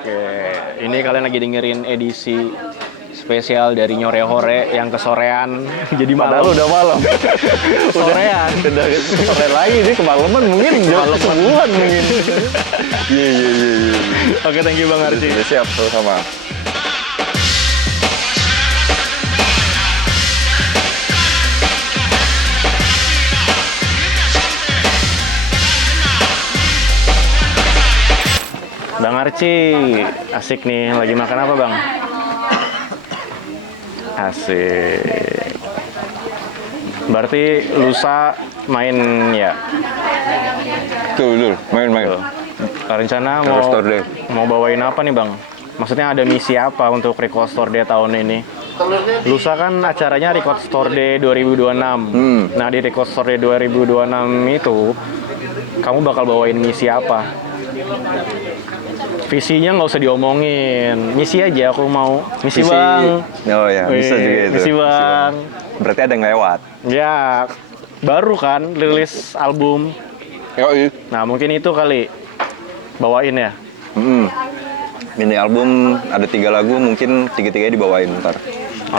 Oke, ini kalian lagi dengerin edisi spesial dari Nyore Hore yang kesorean jadi malam. Padahal udah malam. Sorean. Udah sore lagi nih, kemalaman mungkin jam 10-an mungkin. Iya. Oke, thank you Bang Arci. Siap, sama. Bang Arci, asik nih. Lagi makan apa Bang? Asik. Berarti lusa main ya? Betul, main-main. Rencana Record Store Day. mau bawain apa nih Bang? Maksudnya ada misi apa untuk Record Store Day tahun ini? Lusa kan acaranya Record Store Day 2026. Nah di Record Store Day 2026 itu, kamu bakal bawain misi apa? Visinya nggak usah diomongin, misi aja aku mau. Misi Bang. Oh ya, bisa juga itu. Misi Bang. Berarti ada yang lewat. Ya, baru kan rilis album. Yoi. Nah mungkin itu kali bawain ya. Ini album ada 3 lagu, mungkin 3-3 dibawain ntar.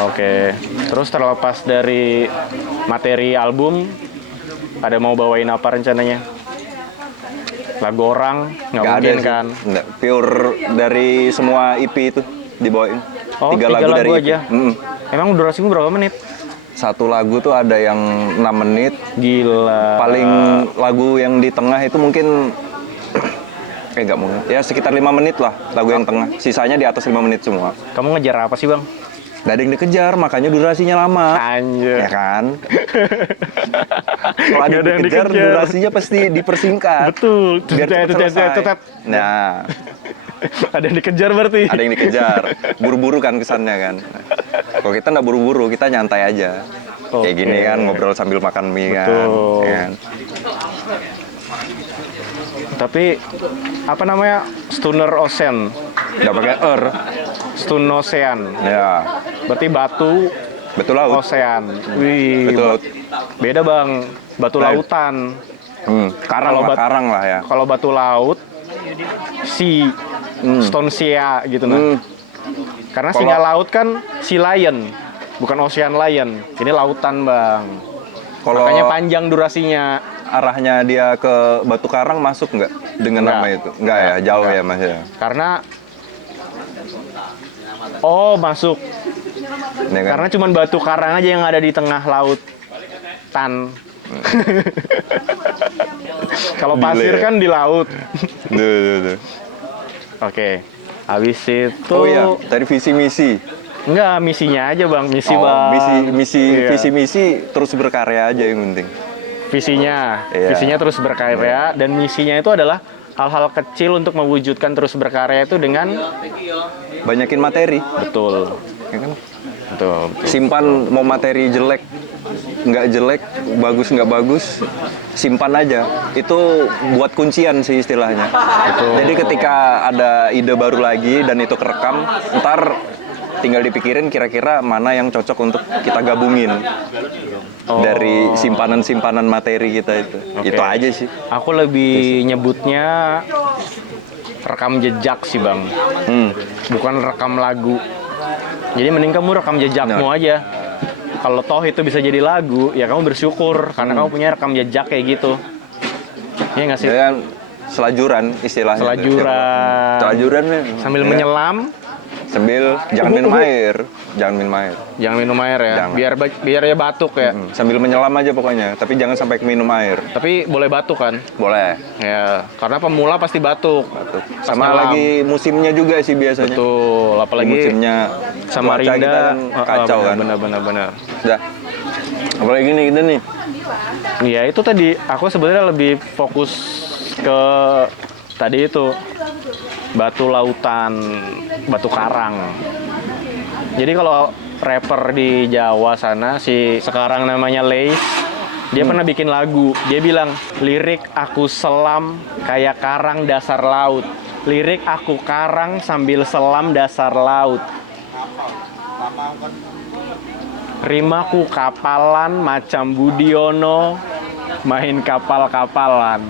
Oke. Terus terlepas dari materi album, ada mau bawain apa rencananya? Lagu orang nggak mungkin ada kan? Nggak, pure dari semua EP itu dibawain. Oh, 3 lagu dari EP. aja. Emang durasimu berapa menit? Satu lagu tuh ada yang 6 menit. Gila. Paling lagu yang di tengah itu mungkin nggak mungkin. Ya sekitar 5 menit lah lagu yang tengah. Sisanya di atas 5 menit semua. Kamu ngejar apa sih Bang? Gak ada yang dikejar, makanya durasinya lama. Anjir. Ya kan? Kalau ada yang dikejar, durasinya pasti dipersingkat. Betul. Biar cepat selesai. Nah, ada yang dikejar berarti. ada yang dikejar. Buru-buru kan kesannya kan. Kalau kita nggak buru-buru, kita nyantai aja. Kayak gini kan, ngobrol sambil makan mie kan. Betul. Ya kan? Tapi apa namanya? Stoner Ocean. Nggak pakai Stun Ocean. Ya, Berarti batu betul laut. ocean. Wih. Betul. Beda Bang. Batu Laut. lautan. Karang lah ya. Kalau batu laut sea, stone sea gitu nah. Karena singa laut kan sea lion, bukan ocean lion. Ini lautan Bang. Kalau Makanya panjang durasinya. arahnya dia ke Batu Karang masuk nggak dengan Nggak. nama itu? Nggak ya, jauh ya Mas ya. Karena masuk. Ya kan? Karena cuma batu karang aja yang ada di tengah laut. Kalau pasir ya? kan di laut. Duh. Oke. Habis itu Oh iya, tadi visi misi. enggak, misinya aja Bang, Bang. Misi Iya. visi misi terus berkarya aja yang penting. Visinya. Iya. Visinya terus berkarya dan misinya itu adalah hal-hal kecil untuk mewujudkan terus berkarya itu dengan Banyakin materi, betul. ya kan? Betul. Simpan mau materi jelek, nggak jelek, bagus nggak bagus, simpan aja. Itu buat kuncian sih istilahnya. Jadi ketika ada ide baru lagi dan itu kerekam, ntar tinggal dipikirin kira-kira mana yang cocok untuk kita gabungin dari simpanan-simpanan materi kita itu. Oke. Itu aja sih. Aku lebih nyebutnya rekam jejak sih Bang, bukan rekam lagu. Jadi mending kamu rekam jejakmu aja. Kalau toh itu bisa jadi lagu, ya kamu bersyukur karena kamu punya rekam jejak kayak gitu. Iya nggak sih? Dan selajuran istilahnya. Selajuran ya. Sambil menyelam. Sambil jangan minum air. Jangan minum air. Jangan minum air ya. Jangan. Biar ya batuk ya. Sambil menyelam aja pokoknya. Tapi jangan sampai minum air. Tapi boleh batuk kan? Boleh. Ya, karena pemula pasti batuk. Pas Sama nyelam. lagi musimnya juga sih biasanya. Betul, apalagi musimnya sama cuaca kita Rinda kan kacau kan. Benar. Udah. Apalagi nih kita nih. Iya, itu tadi aku sebenarnya lebih fokus ke tadi itu batu lautan, batu karang. Jadi kalau rapper di Jawa sana si sekarang namanya Lace, dia pernah bikin lagu. Dia bilang, lirik aku selam kayak karang dasar laut. Lirik aku karang sambil selam dasar laut. Rimaku kapalan macam Budiono, main kapal-kapalan.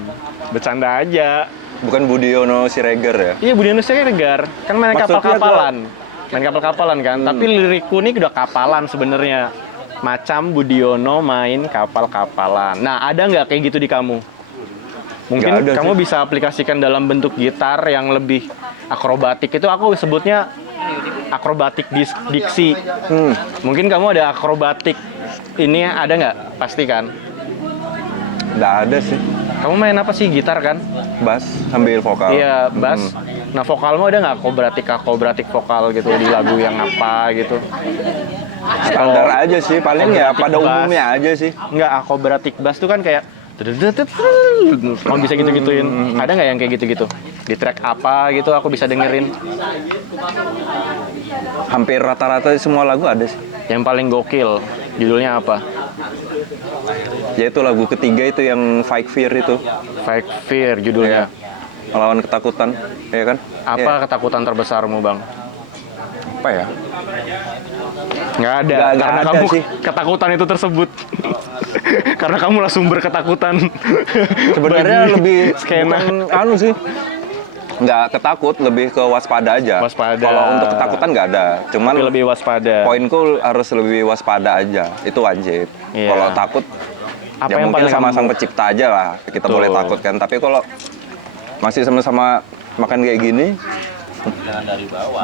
Bercanda aja. Bukan Budiono Siregar ya? Iya, Budi Nusa Siregar. Kan main Maksudnya kapal-kapalan. Main kapal-kapalan kan. Tapi lirikku ini udah kapalan sebenarnya. Macam Budiono main kapal-kapalan. Nah, ada nggak kayak gitu di kamu? Mungkin Nggak ada kamu sih. bisa aplikasikan dalam bentuk gitar yang lebih akrobatik. Itu aku sebutnya akrobatik diksi. Mungkin kamu ada akrobatik. Ini ada nggak? Pasti kan? Nggak ada sih. Kamu main apa sih? Gitar kan? Bass sambil vokal. Iya, bass. Nah, vokalmu ada nggak akrobatik vokal gitu di lagu yang apa gitu? Standar aja sih, paling ya Akrobatik pada bass. umumnya aja sih. Nggak, akrobatik bass tuh kan kayak kamu bisa gitu-gituin. Ada nggak yang kayak gitu-gitu? Di track apa gitu aku bisa dengerin. Hampir rata-rata semua lagu ada sih. Yang paling gokil, judulnya apa? Yaitu lagu ketiga itu yang Fight Fear itu. Fake Fear judulnya. Melawan ketakutan, ya kan? Apa Iya. ketakutan terbesarmu, Bang? Apa ya? Nggak ada, Nggak karena ada kamu sih. ketakutan itu tersebut. Karena kamu lah sumber ketakutan. Sebenarnya Bagi lebih skena. bukan anu sih. Nggak ketakut, lebih ke waspada aja. Waspada. Kalau untuk ketakutan nggak ada. Cuman Tapi lebih waspada. poinku harus lebih waspada aja. Itu wajib. Iya. Kalau takut, Apa ya yang mungkin paling sama kamu- sang pencipta aja lah. Kita Betul. boleh takut kan. Tapi kalau masih sama-sama makan kayak gini,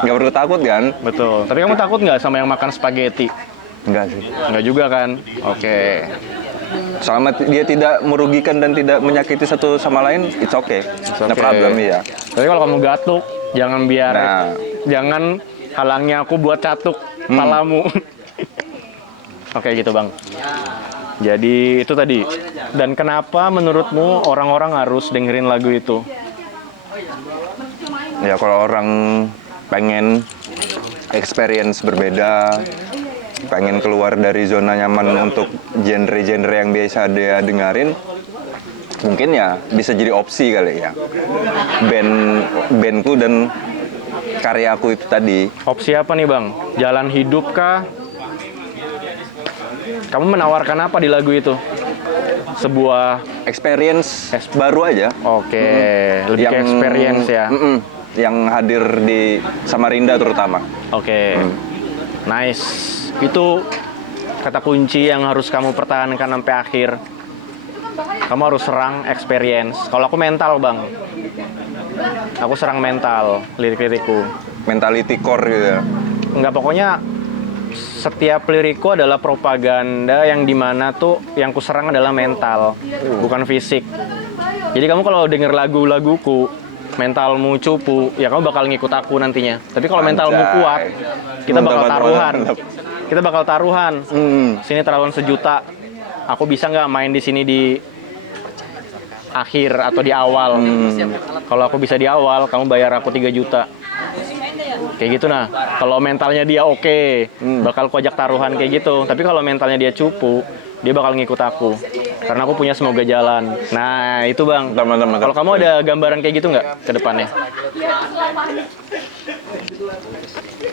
nggak perlu takut kan? Betul. Tapi kamu takut nggak sama yang makan spaghetti? Enggak sih. Nggak juga kan? Oke. Selama dia tidak merugikan dan tidak menyakiti satu sama lain, it's okay. No Oke. problem ya. Tapi kalau kamu gatuk, jangan biar, Nah. jangan halangi aku buat catuk palamu. Oke gitu Bang. Jadi itu tadi. Dan kenapa menurutmu orang-orang harus dengerin lagu itu? Ya kalau orang pengen experience berbeda, pengen keluar dari zona nyaman untuk genre-genre yang biasa dia dengerin, mungkin ya bisa jadi opsi kali ya. Bandku dan karyaku itu tadi. Opsi apa nih Bang? Jalan hidup kah? Kamu menawarkan apa di lagu itu? Sebuah, Experience baru aja. oke, lebih ke experience ya. Yang hadir di Samarinda terutama. Oke, nice. Itu kata kunci yang harus kamu pertahankan sampai akhir. Kamu harus serang experience. Kalau aku mental Bang, aku serang mental lirik-lirikku. Mentality core gitu ya. Enggak, pokoknya setiap lirikku adalah propaganda yang dimana tuh yang kuserang adalah mental, bukan fisik. Jadi kamu kalau denger lagu-laguku, mentalmu cupu, ya kamu bakal ngikut aku nantinya. Tapi kalau mentalmu Anjay. kuat, kita bakal Mantap, taruhan. mantap. Kita bakal taruhan. Sini taruhan 1 juta. Aku bisa nggak main di sini di akhir atau di awal? Kalau aku bisa di awal, kamu bayar aku 3 juta. Kayak gitu nah. Kalau mentalnya dia oke, bakal kuajak taruhan kayak gitu. Tapi kalau mentalnya dia cupu, dia bakal ngikut aku. Karena aku punya semoga jalan. Nah, itu Bang. Teman-teman. Kalau kamu ada gambaran kayak gitu nggak ke depannya?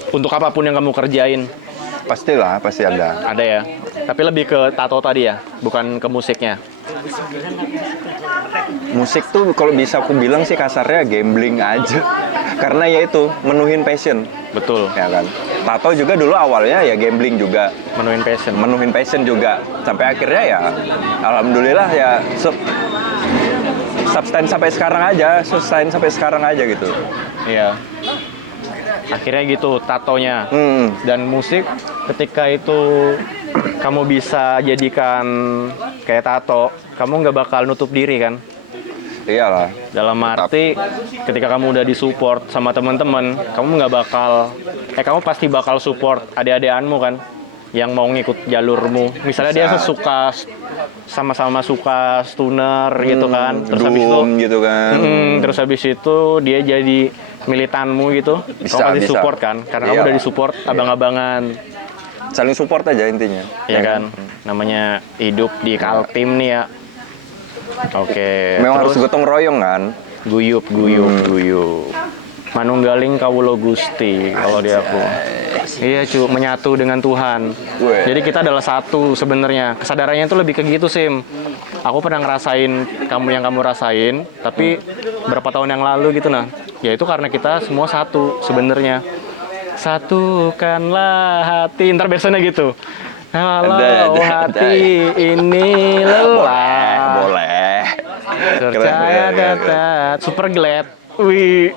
Untuk apapun yang kamu kerjain, Pastilah, pasti ada. ada ya. Tapi lebih ke tato tadi ya, bukan ke musiknya. Musik tuh kalau bisa aku bilang sih kasarnya gambling aja. Karena ya itu, menuhin passion. Betul, Ya kan? Tato juga dulu awalnya ya gambling juga. menuin passion. Menuhin passion juga. Sampai akhirnya ya, alhamdulillah ya sustain sampai sekarang aja gitu. Iya. Akhirnya gitu tatonya. Dan musik ketika itu kamu bisa jadikan kayak tato, kamu nggak bakal nutup diri kan? Iyalah. Dalam arti ketika kamu udah disupport sama teman-teman, kamu nggak bakal, kamu pasti bakal support adik-adikanmu kan, yang mau ngikut jalurmu. Misalnya dia suka sama-sama suka stoner gitu kan, terus habis itu, Doom gitu kan. terus habis itu dia jadi militanmu gitu, Bisa, kamu pasti bisa. support kan, karena kamu Iya. udah disupport abang-abangan, Saling support aja intinya. ya kan? Namanya hidup di Kaltim nih ya. Oke. Memang harus terus gotong royong kan. guyup. Manunggaling kawula Gusti kalau di aku. Iya cu, menyatu dengan Tuhan. Weh. Jadi kita adalah satu sebenarnya. Kesadarannya itu lebih ke gitu Sim. aku pernah ngerasain yang kamu rasain, tapi berapa tahun yang lalu gitu nah. Ya itu karena kita semua satu sebenarnya. Satukanlah hati, ntar biasanya gitu. Kalau hati ini lelah. Boleh. Percaya data. Super Glad. Wih.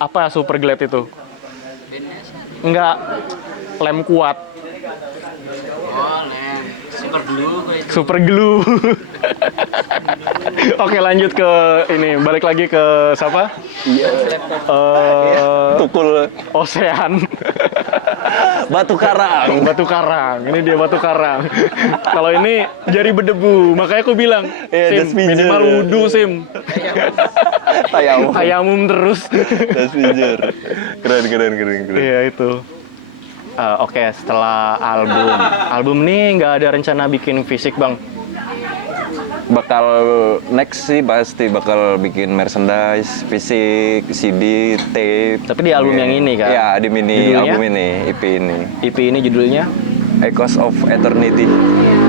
Apa Super Glad itu? Enggak. Lem kuat. Super glue. Oke, lanjut ke ini. Balik lagi ke siapa? Tukul Ocean. Batu karang. Batu karang. Ini dia batu karang. Kalau ini jari berdebu. Makanya aku bilang, Sim, minimal wudhu, Sim. Tayamum terus. Das pijer. Keren. Iya, itu. Oke, setelah album nih nggak ada rencana bikin fisik, Bang? Bakal next sih pasti bakal bikin merchandise, fisik, CD, tape. Tapi di album yang ini kan? Iya, di album ini, EP ini. EP ini judulnya? Echoes of Eternity.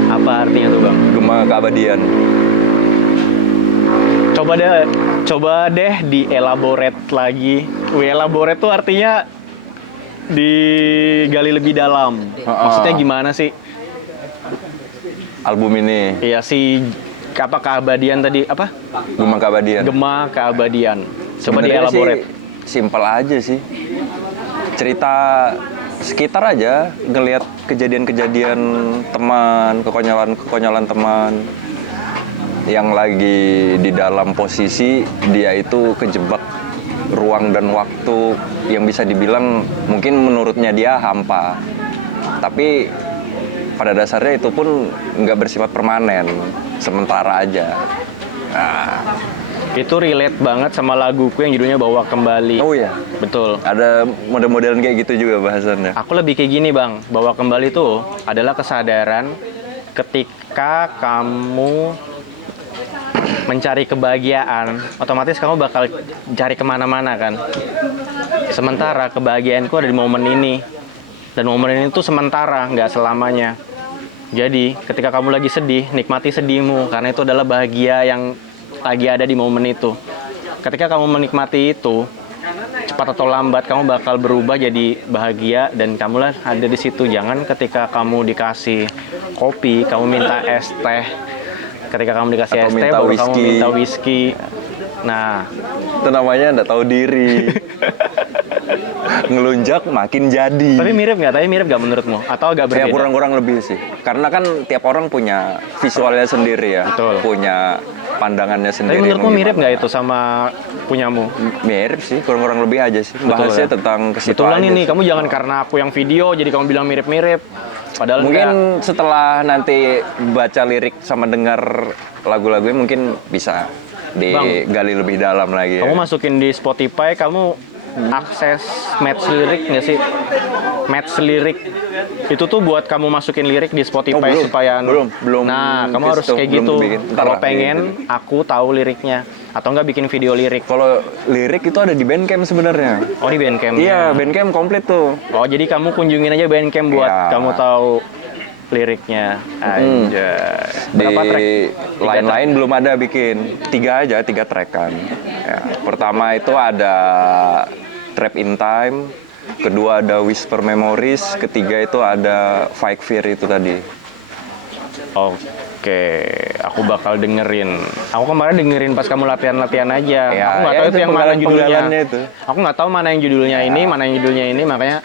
Apa artinya tuh, Bang? Gema keabadian. Coba deh dielaborate lagi. Elaborate tuh artinya digali lebih dalam. Maksudnya gimana sih? Album ini. Iya sih. Apa keabadian tadi? Apa? Gema keabadian. Gema keabadian. Coba Sebenarnya dielaborate. Simpel aja sih. Cerita sekitar aja, ngelihat kejadian-kejadian teman, kekonyolan teman yang lagi di dalam posisi dia itu kejebak ruang dan waktu yang bisa dibilang mungkin menurutnya dia hampa. Tapi pada dasarnya itu pun nggak bersifat permanen, sementara aja. Nah, itu relate banget sama laguku yang judulnya Bawa Kembali. Oh iya, betul. Ada model-modelan kayak gitu juga bahasannya. Aku lebih kayak gini, Bang. Bawa Kembali itu adalah kesadaran ketika kamu mencari kebahagiaan, otomatis kamu bakal cari kemana-mana kan. Sementara kebahagiaanku ada di momen ini. Dan momen ini tuh sementara, nggak selamanya. Jadi, ketika kamu lagi sedih, nikmati sedihmu. Karena itu adalah bahagia yang lagi ada di momen itu. Ketika kamu menikmati itu, cepat atau lambat kamu bakal berubah jadi bahagia. Dan kamulah ada di situ. Jangan ketika kamu dikasih kopi, kamu minta es teh. Ketika kamu dikasih es teh, baru kamu minta whisky. Nah, itu namanya nggak tahu diri. Ngelunjak makin jadi. Tapi mirip nggak menurutmu? Atau agak berbeda? Ya kurang-kurang lebih sih. Karena kan tiap orang punya visualnya sendiri ya. Betul. Punya pandangannya sendiri. Tapi menurutmu mirip nggak itu sama punyamu? Mirip sih, kurang-kurang lebih aja sih. Bahasnya ya? tentang kesitu Betulan aja ini, sih. kamu jangan karena aku yang video jadi kamu bilang mirip-mirip. Padahal mungkin setelah nanti baca lirik sama dengar lagu-lagunya mungkin bisa digali lebih dalam lagi. Kamu masukin di Spotify, kamu akses match lirik nggak sih? Match lirik itu tuh buat kamu masukin lirik di Spotify supaya belum. Nah, kamu harus kayak gitu. Kalau pengen aku tahu liriknya atau nggak bikin video lirik. Kalau lirik itu ada di Bandcamp sebenarnya. Oh, di Bandcamp. Iya, Bandcamp komplit tuh. Oh, jadi kamu kunjungin aja Bandcamp buat kamu tahu liriknya aja. Berapa track? Lain-lain belum ada bikin. 3 track kan. Ya, pertama itu ada Trap in Time, kedua ada Whisper Memories, ketiga itu ada Fight Fear itu tadi. Oke, aku bakal dengerin. Aku kemarin dengerin pas kamu latihan-latihan aja. Ya, aku nggak tahu itu yang mana judulnya. Itu. Aku nggak tahu mana yang judulnya ini, mana yang judulnya ini, makanya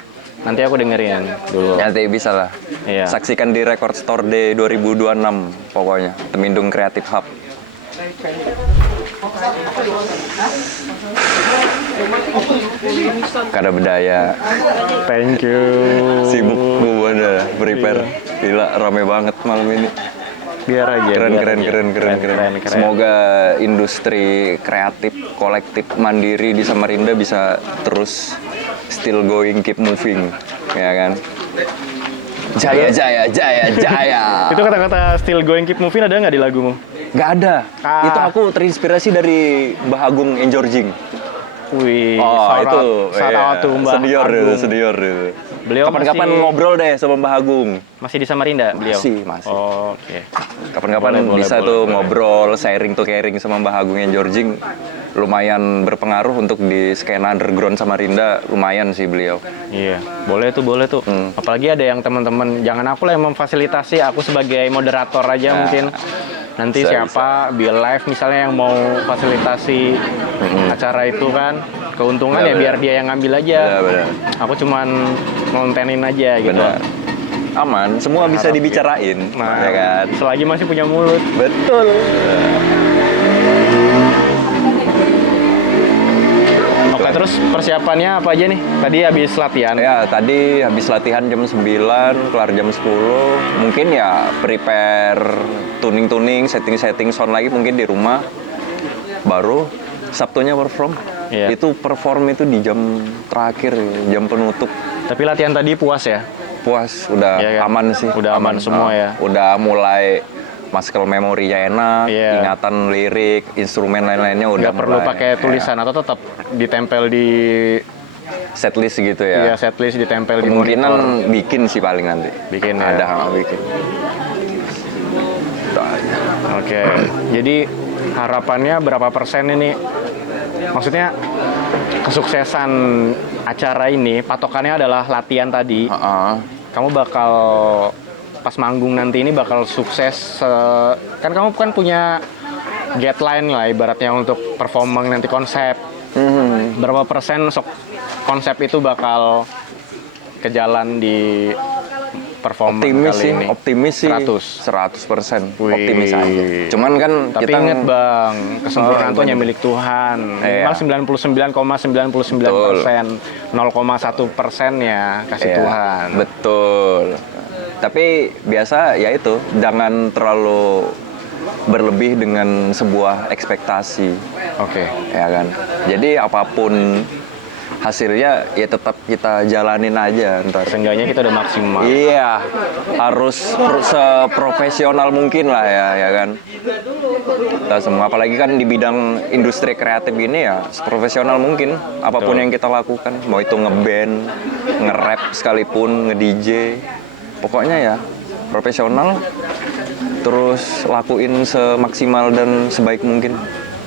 nanti aku dengerin dulu. Nanti bisa lah. Iya. Saksikan di Record Store Day 2026 pokoknya. Temindung Creative Hub. Kada bedaya. Thank you. Sibuk gue udah prepare. Gila, rame banget malam ini. Biar aja. Keren. Semoga industri kreatif, kolektif, mandiri di Samarinda bisa terus still going, keep moving, ya kan? Jaya. Itu kata-kata still going, keep moving ada nggak di lagumu? Nggak ada. Itu aku terinspirasi dari Mbah Agung Enjorjing. Wih, Oh itu shout out to Mbah senior Agung. itu, senior itu. Beliau Kapan-kapan masih- ngobrol deh sama Mbah Agung. Masih di Samarinda beliau? Masih. Oh, oke. Kapan-kapan Boleh, bisa boleh, tuh boleh. ngobrol, sharing to caring sama Mbah Agung yang Georging. Lumayan berpengaruh untuk di skena underground Samarinda, lumayan sih beliau. Iya, boleh tuh. Apalagi ada yang teman-teman, jangan aku lah yang memfasilitasi, aku sebagai moderator aja Nah, mungkin. Nanti bisa, siapa Be Live misalnya yang mau fasilitasi acara itu kan, keuntungan Benar, ya biar benar. dia yang ngambil aja. Benar. Aku cuman ngontenin aja gitu. Benar. Aman, semua bisa Harap dibicarain, Nah, ya kan? selagi masih punya mulut. Betul. Oke, terus persiapannya apa aja nih? Tadi habis latihan. Ya, tadi habis latihan jam 9, kelar jam 10. Mungkin ya prepare tuning-tuning, setting-setting sound lagi mungkin di rumah. Baru Sabtunya perform. Iya. Itu perform itu di jam terakhir, jam penutup. Tapi latihan tadi puas ya? Puas, udah Iya kan? aman sih. Udah aman semua ya? Udah mulai muscle memorinya enak, Iya. ingatan lirik, instrumen lain-lainnya udah Nggak perlu mulai, pakai tulisan atau tetap ditempel di setlist gitu ya. setlist, ditempel di Kemungkinan monitor. bikin sih paling nanti. Bikin ya? Ada bikin. Itu aja. Oke, jadi harapannya berapa persen ini? Maksudnya kesuksesan acara ini, patokannya adalah latihan tadi. Kamu bakal pas manggung nanti ini bakal sukses. Kan kamu kan punya guideline lah ibaratnya untuk performing nanti konsep. Berapa persen konsep itu bakal ke jalan di performance Optimis kali sih, ini? optimis sih. 100%. 100% Wih. optimis aja. Cuman kan Tapi kita inget bang, kesempurnaan itu hanya milik Tuhan. Iya. Minimal 99,99%, 0,1% ya kasih Iya, Tuhan. betul. Tapi biasa ya itu, jangan terlalu berlebih dengan sebuah ekspektasi. Oke. Ya kan. Jadi apapun hasilnya ya tetap kita jalanin aja ntar. Seenggaknya kita udah maksimal. Iya, harus seprofesional mungkin lah ya kan. Kita semua, apalagi kan di bidang industri kreatif gini ya, seprofesional mungkin apapun Betul. yang kita lakukan, mau itu ngeband, nge-rap sekalipun, nge-DJ, pokoknya ya profesional, terus lakuin semaksimal dan sebaik mungkin.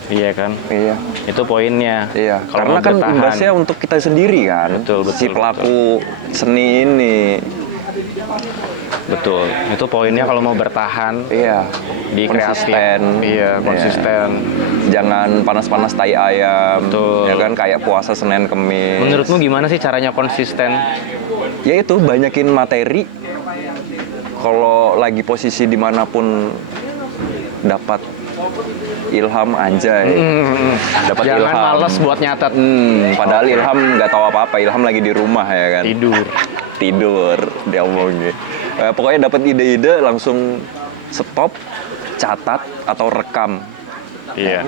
Iya kan? Iya. Itu poinnya. Iya, Kalau karena mau kan bertahan. imbasnya untuk kita sendiri kan, Betul, si pelaku seni ini. Betul. Itu poinnya kalau mau bertahan Iya, di kreatif. konsisten. Iya, konsisten. Jangan panas-panas tai ayam, Betul. ya kan kayak puasa Senin Kemis. Menurutmu gimana sih caranya konsisten? Ya itu banyakin materi. Kalau lagi posisi dimanapun dapat ilham anjay, dapat Jangan ilham. males buat nyatet. Padahal Ilham nggak tahu apa-apa, Ilham lagi di rumah ya kan. Tidur. Dia omongin. Pokoknya dapat ide-ide langsung stop, catat atau rekam. Iya.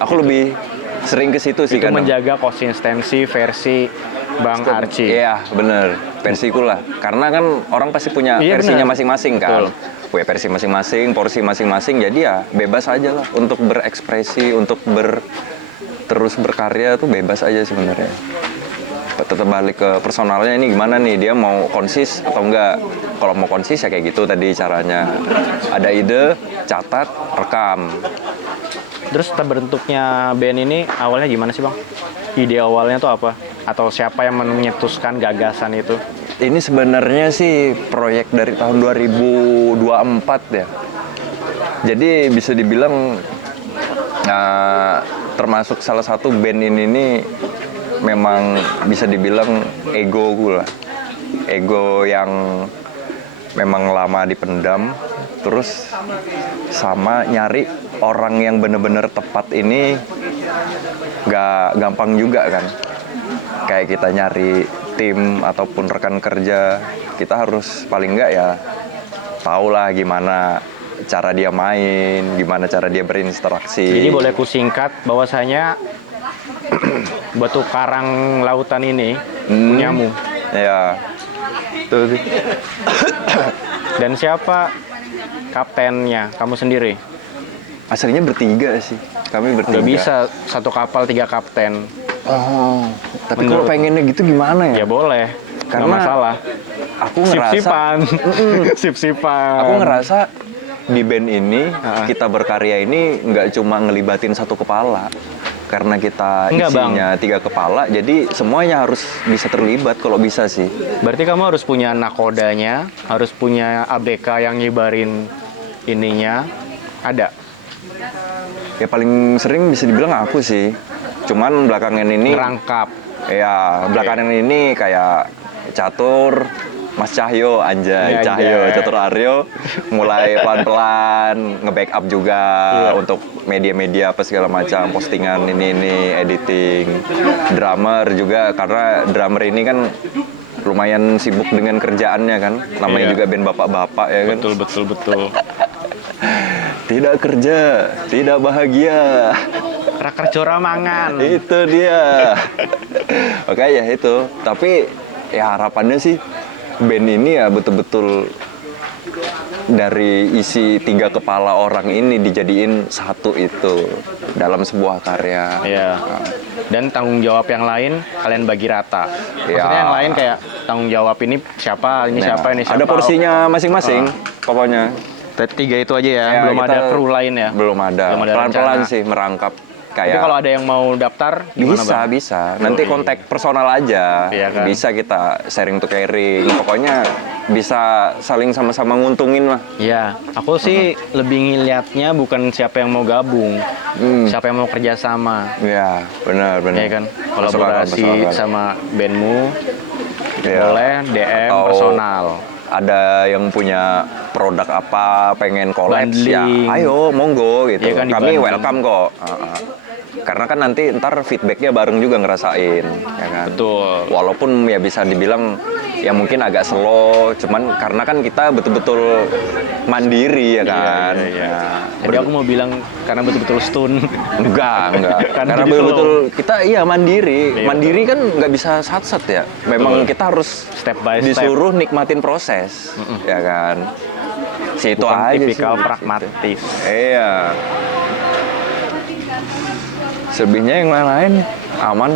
Aku lebih sering ke situ sih Itu kadang. menjaga konsistensi versi Bang Archie. Iya, bener. Versiku lah. Karena kan orang pasti punya Iya, versinya bener. masing-masing kan. Betul. Punya versi masing-masing, porsi masing-masing. Jadi ya bebas aja lah untuk berekspresi, untuk terus berkarya tuh bebas aja sebenarnya. Tetap balik ke personalnya, ini gimana nih, dia mau konsis atau enggak. Kalau mau konsis ya kayak gitu tadi caranya. Ada ide, catat, rekam. Terus terbentuknya band ini awalnya gimana sih Bang? Ide awalnya tuh apa? Atau siapa yang menyetuskan gagasan itu? Ini sebenarnya sih proyek dari tahun 2024 ya. Jadi bisa dibilang termasuk salah satu band ini nih memang bisa dibilang ego gue lah. Ego yang memang lama dipendam. Terus sama nyari orang yang bener-bener tepat ini gak gampang juga kan. Kayak kita nyari tim ataupun rekan kerja, kita harus paling enggak ya tahu lah gimana cara dia main, gimana cara dia berinteraksi. Jadi boleh kusingkat bahwasanya batu karang lautan ini punyamu. Ya, tuh sih. Dan siapa kaptennya? Kamu sendiri? Aslinya bertiga sih, kami bertiga. Nggak bisa satu kapal 3 kapten. Oh, tapi kalau Menurut- pengennya gitu gimana ya? Ya boleh, nggak Karena masalah. Aku ngerasa Sip-sipan, sip-sipan. Aku ngerasa di band ini kita berkarya ini nggak cuma ngelibatin satu kepala, karena kita Enggak, isinya 3 kepala, jadi semuanya harus bisa terlibat kalau bisa sih. Berarti kamu harus punya nakodanya, harus punya ABK yang ngibarin ininya, ada. Ya paling sering bisa dibilang aku sih. Cuman belakangan ini, Ngerangkap. ya belakangan ini kayak Catur, Mas Cahyo, anjay, Iya, Cahyo, anjay. Catur Aryo mulai pelan-pelan nge-backup juga untuk media-media apa segala macam, postingan ini, editing. Drummer juga, karena drummer ini kan lumayan sibuk dengan kerjaannya kan. Namanya Iya. juga band bapak-bapak ya kan. Betul. Tidak kerja, tidak bahagia. Rakerjora mangan. Itu dia. Oke ya itu. Tapi ya harapannya sih band ini ya betul-betul dari isi 3 kepala orang ini dijadiin satu itu dalam sebuah karya. Iya. Dan tanggung jawab yang lain kalian bagi rata. Maksudnya Ya. yang lain kayak tanggung jawab ini siapa, ini Ya, siapa, ini siapa. ada porsinya masing-masing pokoknya. 3 itu aja ya, Ya, belum kita ada kru lain ya. Belum ada. Belum ada Pelan-pelan rencana. sih merangkap Tapi kayak kalau ada yang mau daftar gimana, Bang? bisa. Nanti kontak personal aja. Iya kan? Bisa kita sharing to caring. Pokoknya bisa saling sama-sama nguntungin lah. Iya, aku sih lebih ngeliatnya bukan siapa yang mau gabung, siapa yang mau kerjasama, Ya, benar. ya kan? Masuk akal, Kolaborasi masuk akal. sama bandmu, Iya. boleh DM Atau personal. Ada yang punya produk apa, pengen collab ya, Bundling. ayo monggo gitu. Iya kan, Kami dibanding. welcome kok. Karena kan nanti ntar feedbacknya bareng juga ngerasain, ya kan. Betul. Walaupun ya bisa dibilang ya mungkin agak slow, cuman karena kan kita betul-betul mandiri ya kan. Iya. Jadi aku mau bilang karena betul-betul stun. Enggak. Karena Karena jadi betul-betul kita mandiri. Iya, Mandiri kan nggak bisa sat-sat ya. Memang kita harus Step by step. disuruh nikmatin proses, ya kan. Situ Bukan aja tipikal sih. pragmatis. Iya. Selebihnya yang lain-lain aman.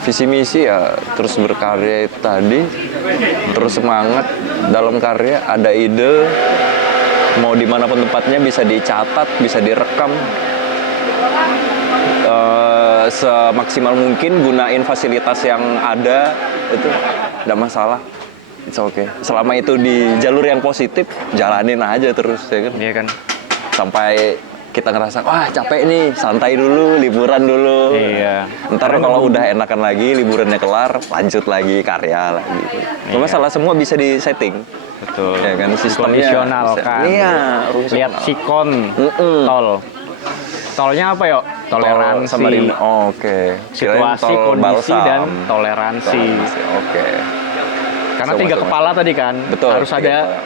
Visi misi ya terus berkarya itu tadi, terus semangat dalam karya, ada ide, mau dimanapun tempatnya bisa dicatat, bisa direkam. Semaksimal mungkin gunain fasilitas yang ada, itu tidak masalah. It's okay. Selama itu di jalur yang positif, jalanin aja terus ya kan. Iya kan? Sampai kita ngerasa wah capek nih, santai dulu, liburan dulu. Iya. Ntar kalau udah enakan lagi, liburannya kelar, lanjut lagi karya lagi. Nggak masalah, semua bisa di setting. Betul. Ya kan, sistemnya Kondisional bisa. kan. Iya, Lihat sikon tol. Tolnya apa yuk? Toleransi. Sama oke. Kirain Situasi, tol kondisi, balsam. dan toleransi. Oke. Karena So, 3 masuk. kepala tadi kan. Betul, Harus 3 ada kepala.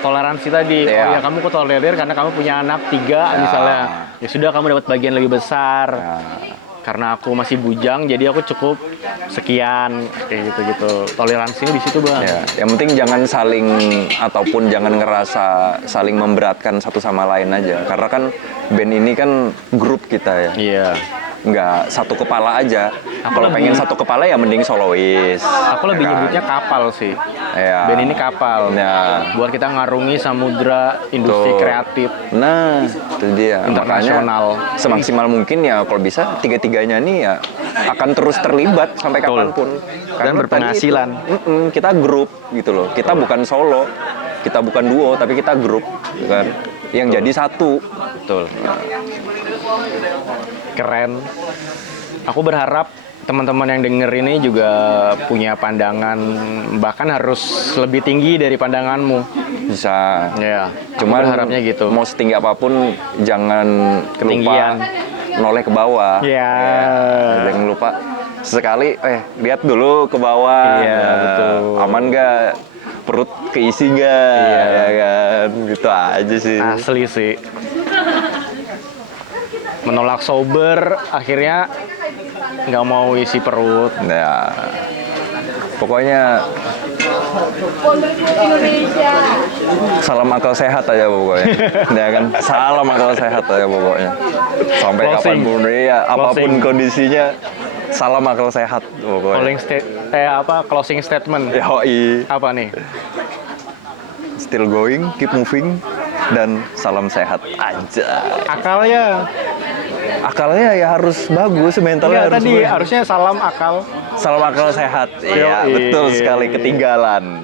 toleransi tadi. Iya. Oh ya kamu tolerir karena kamu punya anak 3 misalnya. Ya sudah kamu dapat bagian lebih besar. Karena aku masih bujang jadi aku cukup sekian kayak gitu-gitu. Toleransinya di situ, Bang. Ya, yang penting jangan saling ataupun jangan ngerasa saling memberatkan satu sama lain aja. Karena kan band ini kan grup kita ya. Iya. Nggak satu kepala aja. Kalau lebih- pengen satu kepala ya mending solois. Aku lebih ya kan? nyebutnya kapal sih. Ya. Band ini kapal. Ya. Buat kita ngarungi samudra industri Tuh. kreatif. Nah, itu dia. Internasional. Makanya semaksimal mungkin ya kalau bisa tiga-tiganya nih ya akan terus terlibat sampai Betul. kapanpun. Dan tadi berpenghasilan. itu, kita grup gitu loh. Kita bukan solo, kita bukan duo, tapi kita grup, kan? Yang jadi satu. Betul. Keren. Aku berharap teman-teman yang denger ini juga punya pandangan bahkan harus lebih tinggi dari pandanganmu. Bisa. Ya. Cuman berharapnya gitu. Mau setinggi apapun jangan Ketinggian. lupa noleh ke bawah. Ya. Jangan lupa sekali lihat dulu ke bawah. Iya, betul. Aman nggak? Perut keisi nggak? Iya. Ya kan? Gitu aja sih. Asli sih. Menolak sober akhirnya nggak mau isi perut. Nah, pokoknya Salam akal sehat aja pokoknya. Ya kan? Salam akal sehat aja pokoknya. Sampai Closing. kapanpun ya, apapun Closing. kondisinya, salam akal sehat pokoknya. Closing statement. Yoi. Apa nih? Still going, keep moving, dan salam sehat aja. Akalnya. Akalnya ya harus bagus, mentalnya Enggak, harus tadi bagus. harusnya salam akal. Salam akal sehat. Iya, Yoi. betul sekali, ketinggalan.